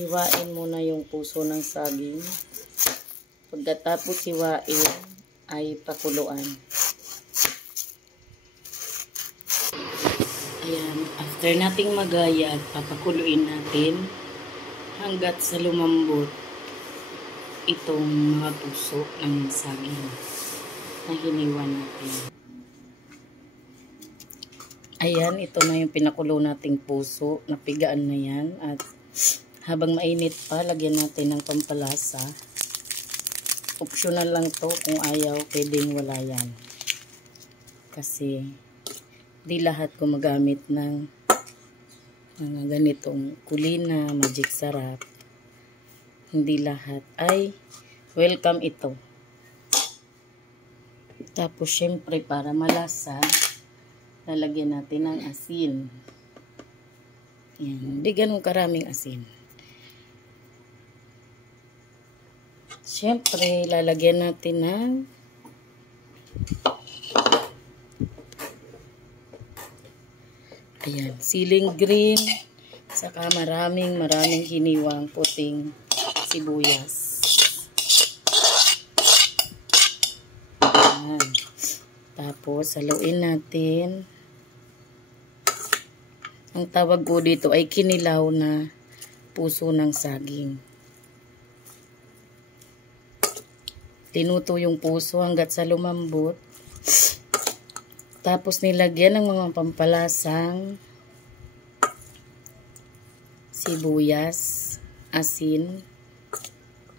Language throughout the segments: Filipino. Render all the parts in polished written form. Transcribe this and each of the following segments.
hiwain muna yung puso ng saging. Pagkatapos hiwain ay pakuluan. Ayan, after nating magayat, papakuluin natin hanggat sa lumambot itong mga puso ng saging na hiniwa natin. Ayan, ito na yung pinakulo nating puso. Napigaan na yan. At habang mainit pa, lagyan natin ng pampalasa. Optional lang to. Kung ayaw, pwedeng wala yan. Kasi di lahat gumagamit ng mga ganitong kulina, magic sarap. Hindi lahat ay welcome ito. Tapos syempre para malasa, lalagyan natin ng asin. Yan, hindi ganun karaming asin. Syempre lalagyan natin ng ayan, siling green, saka maraming hiniwang puting sibuyas. Ayan. Tapos haluin natin. Ang tawag ko dito ay kinilaw na puso ng saging. Tinuto yung puso hanggat sa lumambot. Tapos nilagyan ng mga pampalasang sibuyas, asin,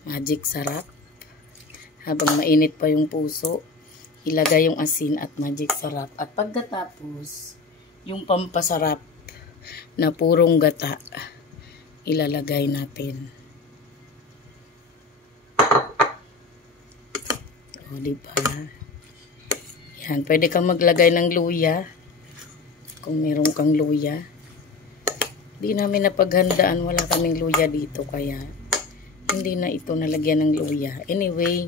magic sarap. Habang mainit pa yung puso, ilagay yung asin at magic sarap. At pagkatapos, yung pampasarap na purong gata, ilalagay natin. O, diba? Yan, pwede kang maglagay ng luya. Kung meron kang luya. Di namin napaghandaan, wala kaming luya dito. Kaya, hindi na ito nalagyan ng luya. Anyway,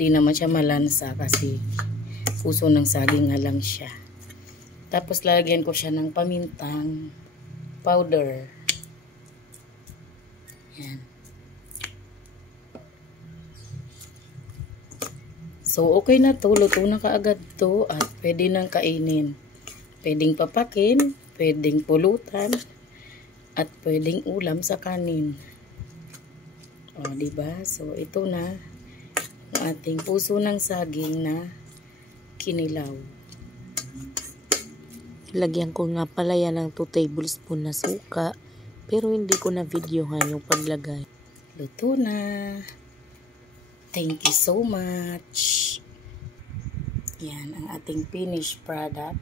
di naman siya malansa kasi puso ng saging nga lang siya. Tapos, lalagyan ko siya ng pamintang powder. Yan. So, okay na to. Luto na kaagad to. At pwede nang kainin. Pwedeng papakin. Pwedeng pulutan. At pwedeng ulam sa kanin. O, diba? So, ito na ang ating puso ng saging na kinilaw. Lagyan ko nga pala yan ng 2 tablespoon na suka. Pero hindi ko na videohan yung paglagay. Luto na. Thank you so much. Yan ang ating finished product.